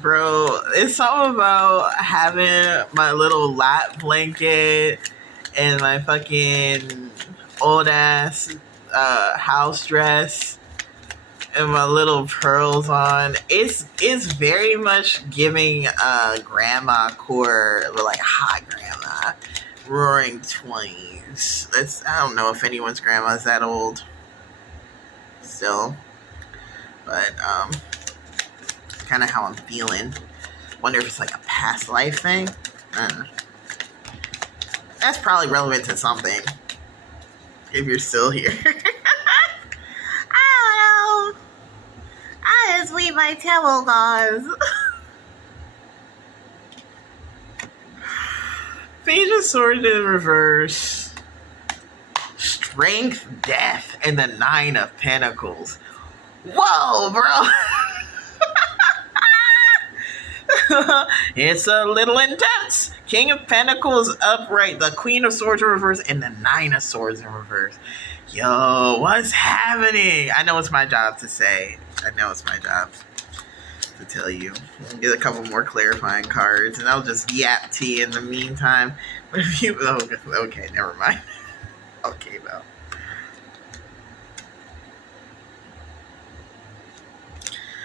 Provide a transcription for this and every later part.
Bro, it's something about having my little lap blanket and my fucking old ass house dress and my little pearls on. It's very much giving grandma core, like hot grandma, roaring 20s. I don't know if anyone's grandma's that old still, but kind of how I'm feeling. Wonder if it's like a past life thing. That's probably relevant to something. If you're still here. I don't know. I just leave my table, guys. Page of Swords in reverse. Strength, death, and the Nine of Pentacles. Whoa, bro. It's a little intense. King of Pentacles upright, the Queen of Swords in reverse, and the Nine of Swords in reverse. Yo, what's happening? I know it's my job to say. I know it's my job to tell you. I'll get a couple more clarifying cards, and I'll just yap to you in the meantime. But if you... okay, never mind. Okay, though.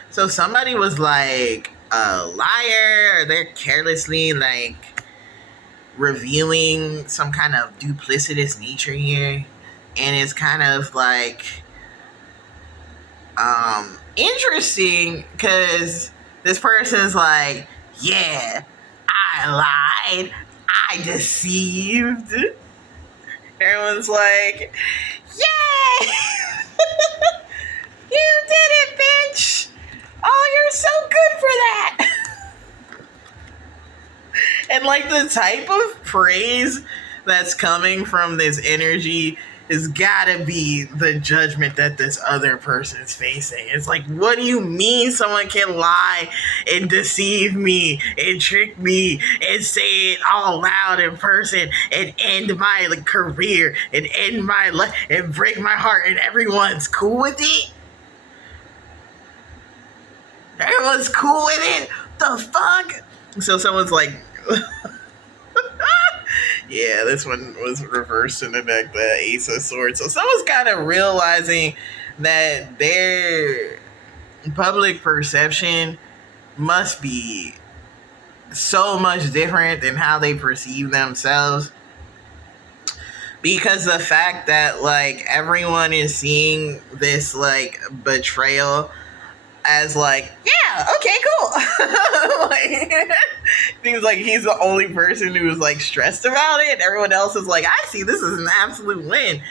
So somebody was like a liar, or they're carelessly like revealing some kind of duplicitous nature here, and it's kind of like interesting because this person's like, yeah, I lied, I deceived. Everyone's like, yeah. You did it, bitch. Oh, you're so good for that. And like the type of praise that's coming from this energy has gotta be the judgment that this other person's facing. It's like, what do you mean someone can lie and deceive me and trick me and say it all loud in person and end my career and end my life and break my heart and everyone's cool with it? Everyone's cool with it? The fuck? So someone's like, yeah, this one was reversed in the deck, the Ace of Swords. So someone's kind of realizing that their public perception must be so much different than how they perceive themselves. Because the fact that like everyone is seeing this like betrayal as like, yeah, okay, cool. Like, seems like he's the only person who's like stressed about it. Everyone else is like, I see this as an absolute win.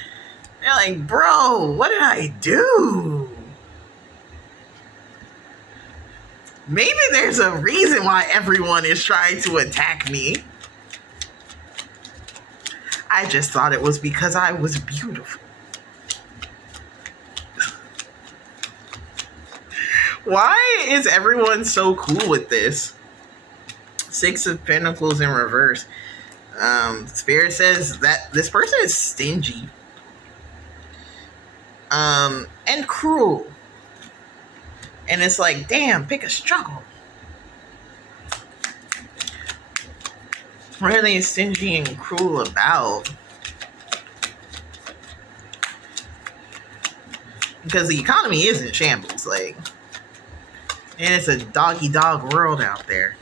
They're like, bro, what did I do? Maybe there's a reason why everyone is trying to attack me. I just thought it was because I was beautiful. Why is everyone so cool with this? Six of Pentacles in reverse. Spirit says that this person is stingy. And cruel. And it's like, damn, pick a struggle. What are they stingy and cruel about? Because the economy is in shambles, like, and it's a dog-eat-dog world out there.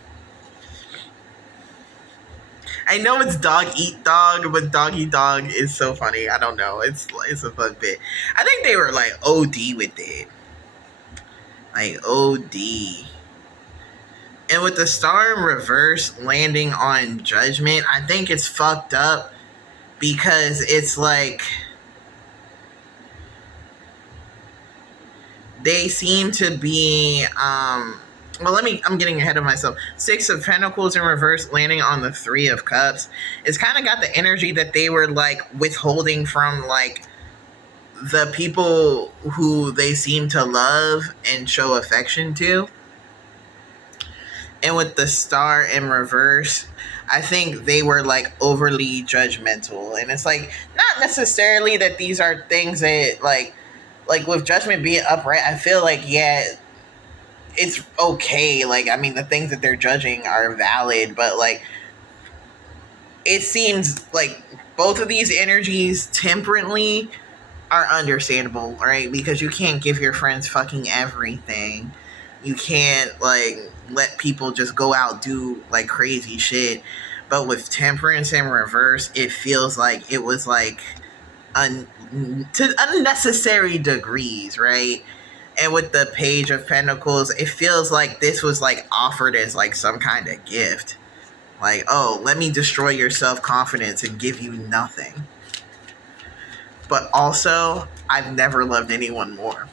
I know it's dog-eat-dog, but dog-eat-dog is so funny. I don't know. It's a fun bit. I think they were like OD with it. Like OD. And with the Star in reverse landing on Judgment, I think it's fucked up because it's like they seem to be I'm getting ahead of myself. Six of Pentacles in reverse landing on the Three of Cups. It's kind of got the energy that they were like withholding from like the people who they seem to love and show affection to. And with the Star in reverse, I think they were like overly judgmental. And it's like, not necessarily that these are things that like with Judgment being upright, I feel like, yeah, it's okay. Like, I mean, the things that they're judging are valid, but like, it seems like both of these energies temperantly are understandable, right? Because you can't give your friends fucking everything. You can't like let people just go out do like crazy shit. But with temperance in reverse, it feels like it was like to unnecessary degrees, right? And with the Page of Pentacles, it feels like this was like offered as like some kind of gift. Like, oh, let me destroy your self-confidence and give you nothing. But also, I've never loved anyone more.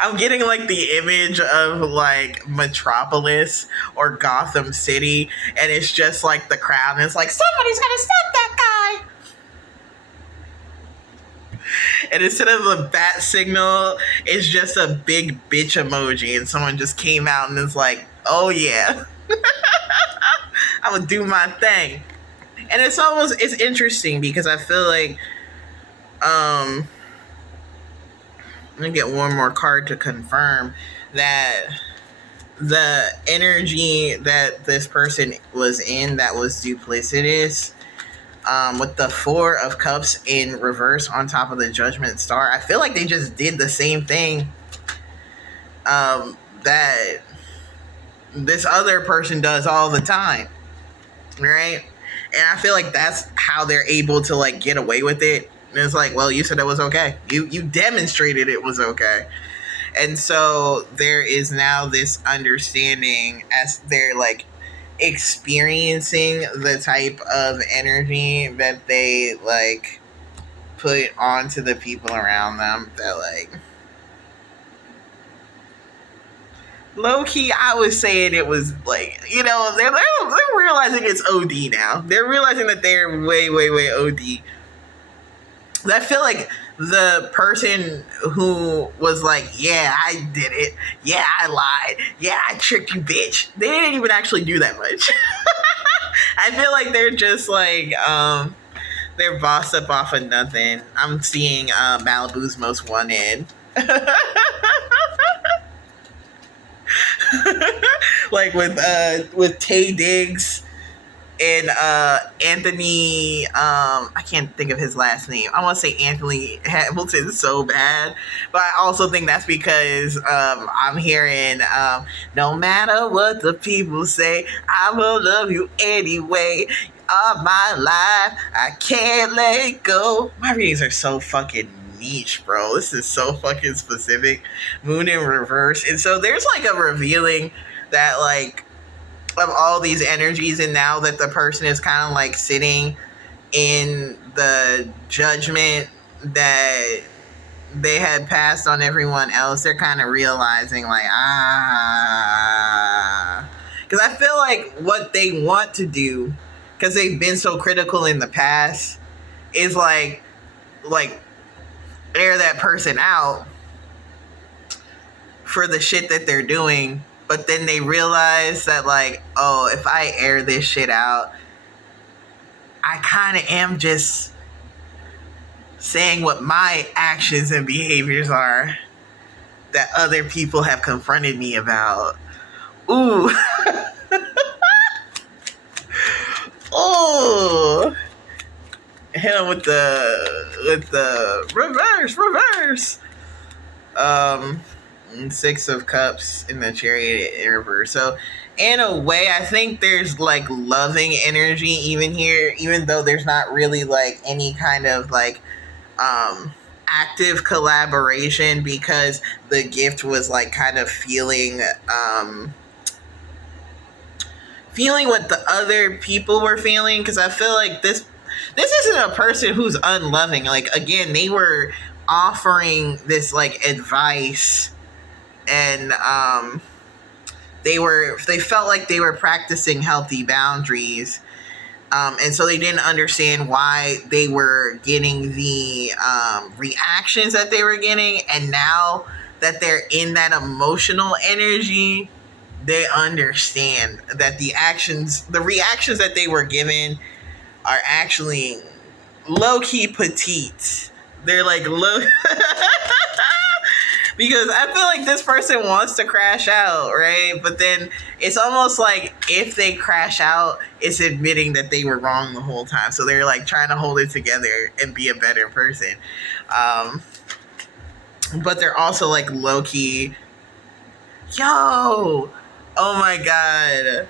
I'm getting like the image of like Metropolis or Gotham City, and it's just like the crowd, and it's like, somebody's gonna stop that guy. And instead of a bat signal, it's just a big bitch emoji, and someone just came out and is like, oh yeah, I'm gonna do my thing. And it's interesting because I feel like let me get one more card to confirm that the energy that this person was in that was duplicitous, with the Four of Cups in reverse on top of the Judgment Star, I feel like they just did the same thing that this other person does all the time, right? And I feel like that's how they're able to like get away with it. And it's like, well, you said it was okay. You demonstrated it was okay. And so there is now this understanding as they're like experiencing the type of energy that they like put onto the people around them, that like low key, I was saying it was like, you know, they're realizing it's OD now. They're realizing that they're way, way, way OD. I feel like the person who was like, yeah, I did it. Yeah, I lied. Yeah, I tricked you, bitch. They didn't even actually do that much. I feel like they're just like, they're bossed up off of nothing. I'm seeing Malibu's Most Wanted. Like with Taye Diggs and Anthony, I can't think of his last name. I want to say Anthony Hamilton so bad, but I also think that's because I'm hearing no matter what the people say, I will love you anyway. All my life, I can't let go. My readings are so fucking niche, bro. This is so fucking specific. Moon in reverse, and so there's like a revealing that like of all these energies, and now that the person is kind of like sitting in the judgment that they had passed on everyone else, they're kind of realizing like, because I feel like what they want to do, because they've been so critical in the past, is like air that person out for the shit that they're doing. But then they realize that like, oh, if I air this shit out, I kind of am just saying what my actions and behaviors are that other people have confronted me about. Ooh. Oh. Hit him with the reverse. Six of Cups in the Chariot in reverse. So in a way, I think there's like loving energy even here, even though there's not really like any kind of like active collaboration, because the gift was like kind of feeling what the other people were feeling. Because I feel like this isn't a person who's unloving. Like, again, they were offering this like advice, and they felt like they were practicing healthy boundaries, and so they didn't understand why they were getting the reactions that they were getting. And now that they're in that emotional energy, they understand that the reactions that they were given are actually low-key petite. They're like low Because I feel like this person wants to crash out, right? But then it's almost like if they crash out, it's admitting that they were wrong the whole time. So they're like trying to hold it together and be a better person. Um, but they're also like low key, yo, oh my god,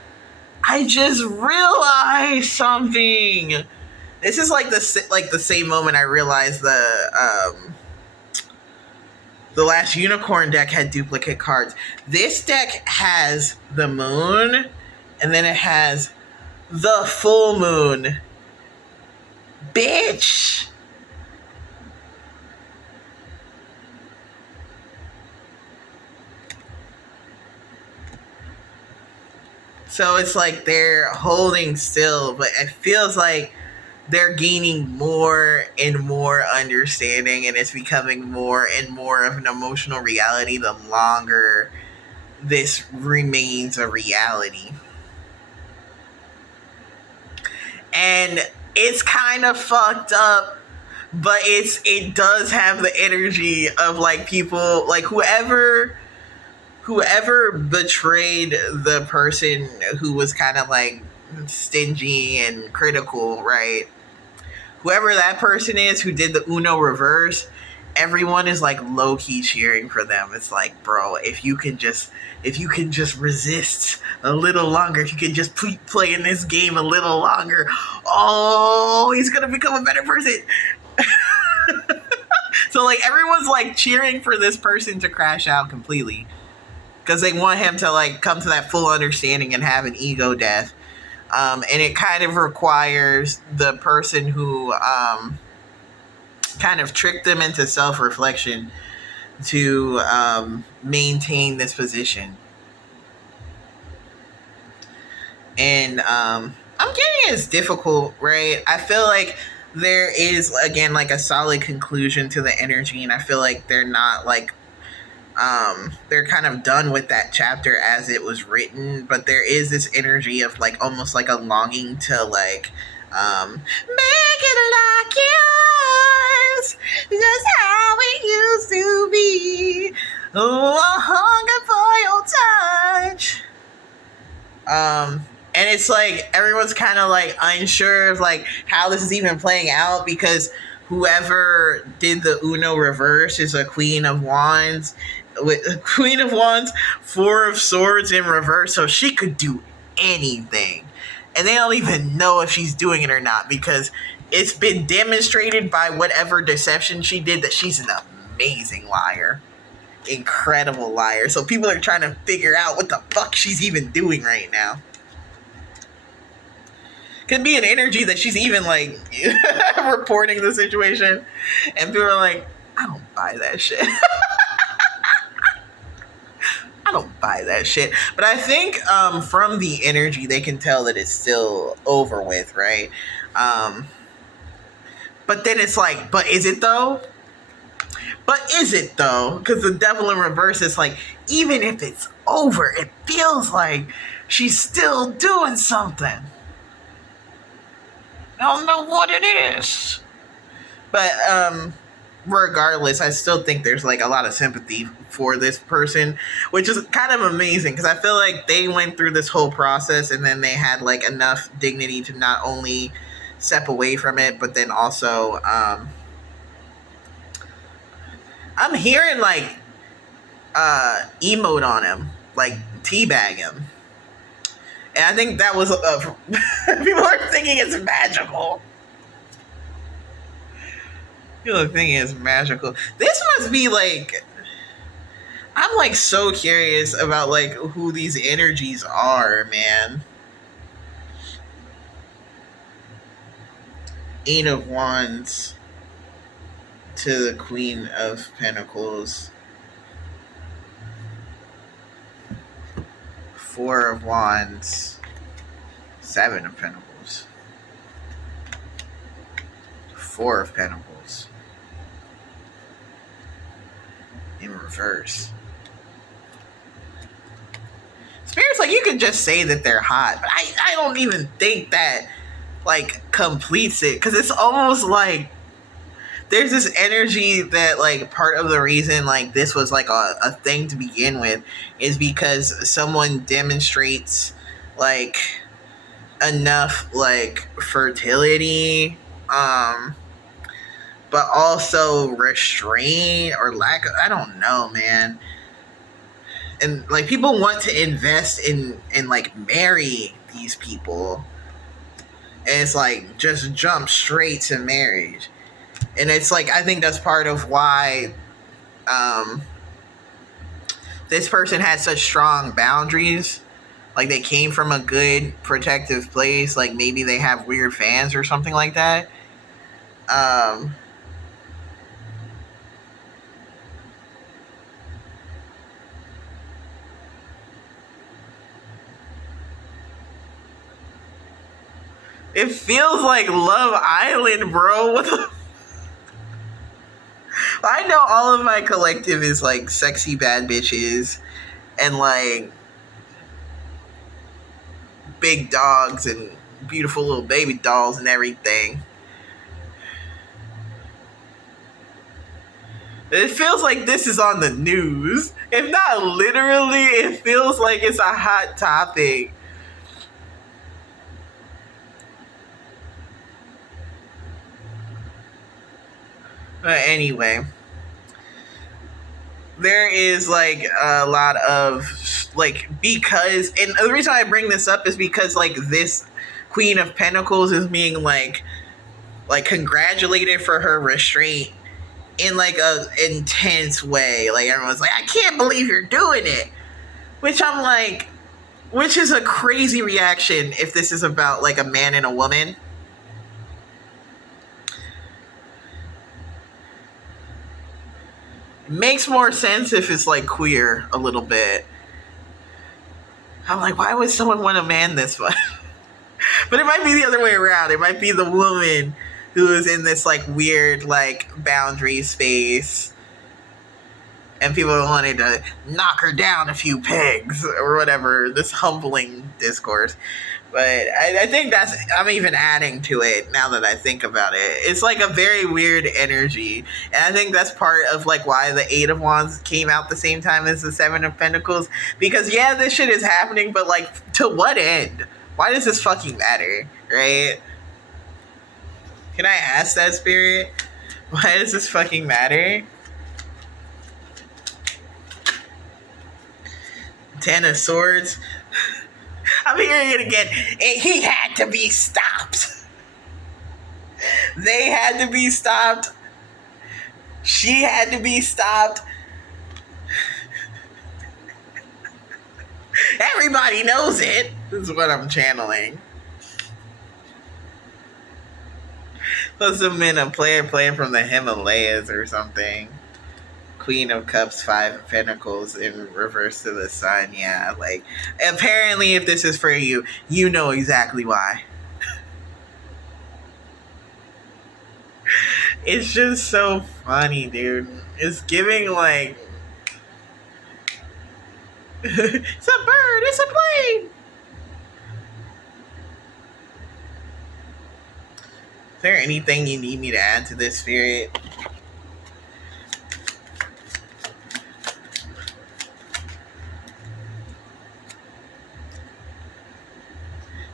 I just realized something. This is like the same moment I realized the last unicorn deck had duplicate cards. This deck has the moon, and then it has the full moon. Bitch. So it's like they're holding still, but it feels like they're gaining more and more understanding, and it's becoming more and more of an emotional reality the longer this remains a reality. And it's kind of fucked up, but it does have the energy of like people like whoever betrayed the person who was kind of like stingy and critical, right? Whoever that person is who did the Uno reverse, everyone is like low key cheering for them. It's like, bro, if you can just resist a little longer, if you can just play in this game a little longer, oh, he's gonna become a better person. So like everyone's like cheering for this person to crash out completely because they want him to like come to that full understanding and have an ego death. And it kind of requires the person who kind of tricked them into self-reflection to maintain this position. And I'm getting it's difficult, right? I feel like there is, again, like a solid conclusion to the energy, and I feel like they're not like they're kind of done with that chapter as it was written, but there is this energy of like almost like a longing to like make it like yours, just how it used to be. Oh, a hunger for your touch. And it's like everyone's kind of like unsure of like how this is even playing out because whoever did the Uno reverse is a Queen of Wands, with Queen of Wands, Four of Swords in reverse, so she could do anything. And they don't even know if she's doing it or not because it's been demonstrated by whatever deception she did that she's an amazing liar. Incredible liar. So people are trying to figure out what the fuck she's even doing right now. Could be an energy that she's even like reporting the situation and people are like, I don't buy that shit. I don't buy that shit. But I think from the energy, they can tell that it's still over with, right? But then it's like, but is it though? But is it though? Because the devil in reverse is like, even if it's over, it feels like she's still doing something. I don't know what it is. But regardless, I still think there's like a lot of sympathy for this person, which is kind of amazing because I feel like they went through this whole process and then they had like enough dignity to not only step away from it, but then also I'm hearing like emote on him, like teabag him. And I think that was people are thinking it's magical. People are thinking it's magical. This must be like, I'm like so curious about like who these energies are, man. Eight of Wands to the Queen of Pentacles. Four of Wands, Seven of Pentacles, Four of Pentacles in reverse. Spirit's like, you could just say that they're hot, but I don't even think that like completes it because it's almost like there's this energy that like part of the reason like this was like a thing to begin with is because someone demonstrates like enough like fertility, but also restraint or lack of, I don't know, man. And like people want to invest in like marry these people, and it's like just jump straight to marriage. And it's like I think that's part of why um this person had such strong boundaries. Like they came from a good protective place. Like maybe they have weird fans or something like that. Um, it feels like Love Island, bro. What the? I know all of my collective is like sexy bad bitches and like big dogs and beautiful little baby dolls and everything. It feels like this is on the news. If not literally, it feels like it's a hot topic. But anyway, there is like a lot of like because and the reason I bring this up is because like this Queen of Pentacles is being like congratulated for her restraint in like a intense way. Like everyone's like, I can't believe you're doing it. Which I'm like, which is a crazy reaction if this is about like a man and a woman. It makes more sense if it's like queer a little bit. I'm like, why would someone want a man this much? But it might be the other way around. It might be the woman who is in this like weird like boundary space and people wanted to knock her down a few pegs or whatever, this humbling discourse. But I think that's, I'm even adding to it now that I think about it. It's like a very weird energy. And I think that's part of like why the Eight of Wands came out the same time as the Seven of Pentacles. Because yeah, this shit is happening, but like to what end? Why does this fucking matter? Right? Can I ask that spirit? Why does this fucking matter? Ten of Swords. I'm hearing it again. He had to be stopped. They had to be stopped. She had to be stopped. Everybody knows it. This is what I'm channeling. Must have been a player playing from the Himalayas or something. Queen of Cups, Five of Pentacles in reverse to the Sun. Yeah, like apparently, if this is for you, you know exactly why. It's just so funny, dude. It's giving like it's a bird, it's a plane. Is there anything you need me to add to this, spirit?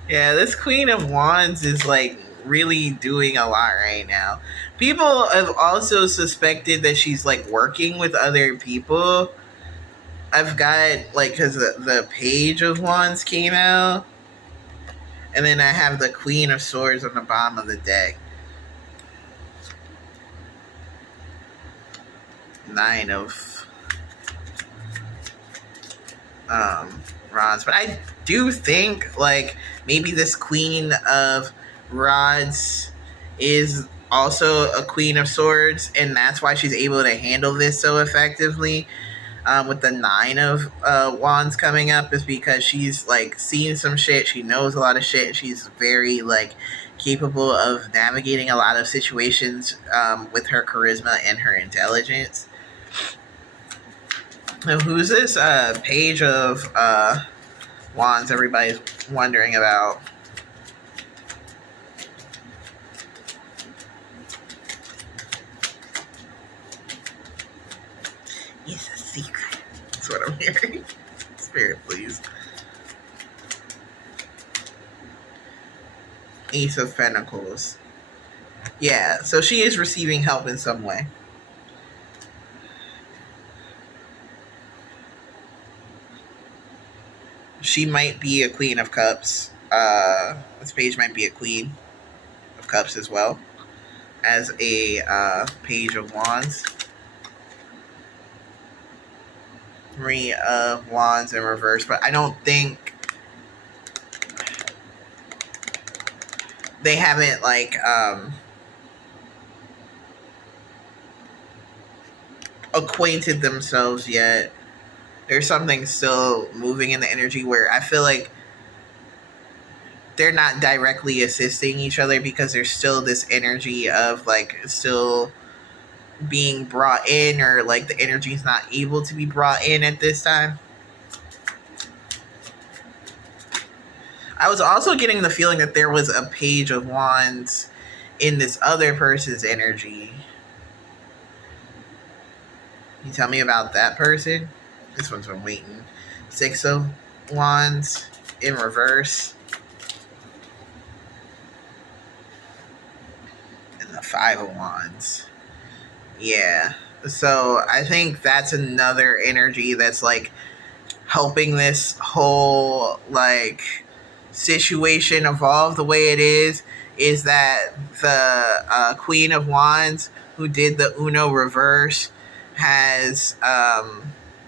Yeah, this Queen of Wands is like really doing a lot right now. People have also suspected that she's like working with other people. I've got like, because the Page of Wands came out, and then I have the Queen of Swords on the bottom of the deck. Nine of rods. But I do think like maybe this Queen of Rods is also a Queen of Swords, and that's why she's able to handle this so effectively. With the Nine of Wands coming up, is because she's like seen some shit. She knows a lot of shit. She's very like capable of navigating a lot of situations with her charisma and her intelligence. Now, who's this Page of Wands everybody's wondering about? That's what I'm hearing. Spirit, please. Ace of Pentacles. Yeah, so she is receiving help in some way. She might be a Queen of Cups. This page might be a Queen of Cups as well as a Page of Wands. Three of Wands in reverse, but I don't think they haven't like acquainted themselves yet. There's something still moving in the energy where I feel like they're not directly assisting each other because there's still this energy of like still being brought in, or like the energy is not able to be brought in at this time. I was also getting the feeling that there was a Page of Wands in this other person's energy. Can you tell me about that person? This one's been waiting. Six of Wands in reverse. And the Five of Wands. Yeah. So I think that's another energy that's like helping this whole like situation evolve the way it is that the Queen of Wands, who did the Uno reverse, has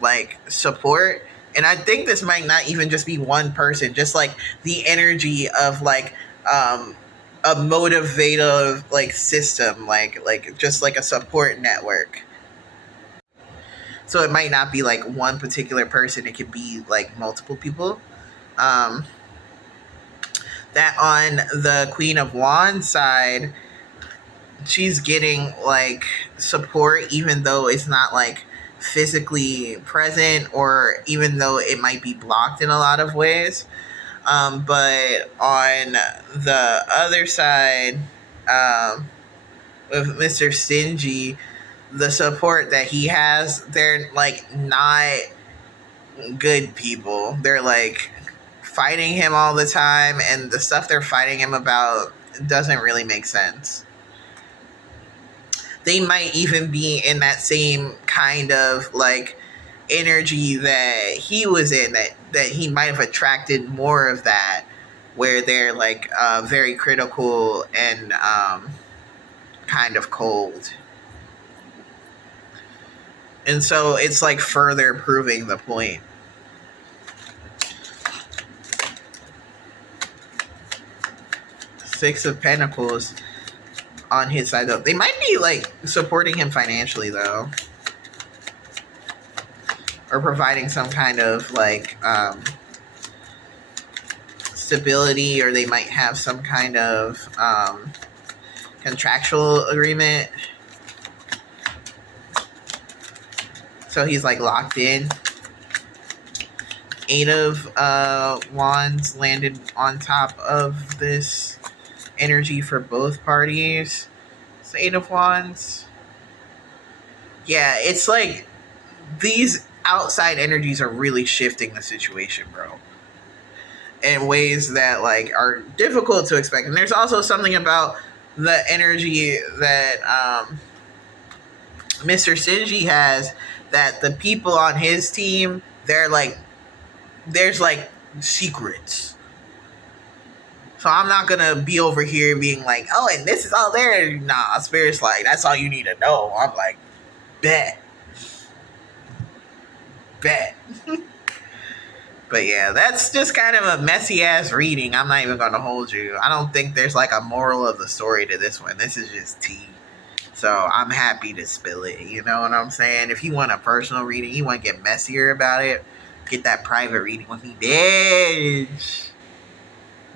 like support. And I think this might not even just be one person, just like the energy of like a motivative like system, like just like a support network. So it might not be like one particular person, it could be like multiple people. That on the Queen of Wands side, she's getting like support even though it's not like physically present, or even though it might be blocked in a lot of ways. But on the other side, with Mr. Stingy, the support that he has, they're like not good people. They're like fighting him all the time, and the stuff they're fighting him about doesn't really make sense. They might even be in that same kind of like energy that he was in, that he might have attracted more of that, where they're like very critical and kind of cold. And so it's like further proving the point. Six of Pentacles on his side though. They might be like supporting him financially though, or providing some kind of like stability, or they might have some kind of contractual agreement. So he's like locked in. Eight of Wands landed on top of this energy for both parties. It's Eight of Wands. Yeah, it's like these outside energies are really shifting the situation, bro, in ways that like are difficult to expect. And there's also something about the energy that Mr. Stingy has, that the people on his team, they're like, there's like secrets. So I'm not gonna be over here being like, oh, and this is all there. Nah, Spirit's like, that's all you need to know. I'm like, bet. But yeah, that's just kind of a messy ass reading. I'm not even gonna hold you. I don't think there's like a moral of the story to this one. This is just tea. So I'm happy to spill it. You know what I'm saying? If you want a personal reading, you want to get messier about it, get that private reading with me, bitch.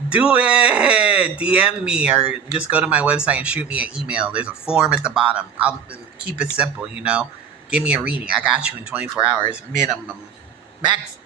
Do it. DM me, or just go to my website and shoot me an email. There's a form at the bottom. I'll keep it simple, you know. Give me a reading. I got you in 24 hours minimum. Maximum.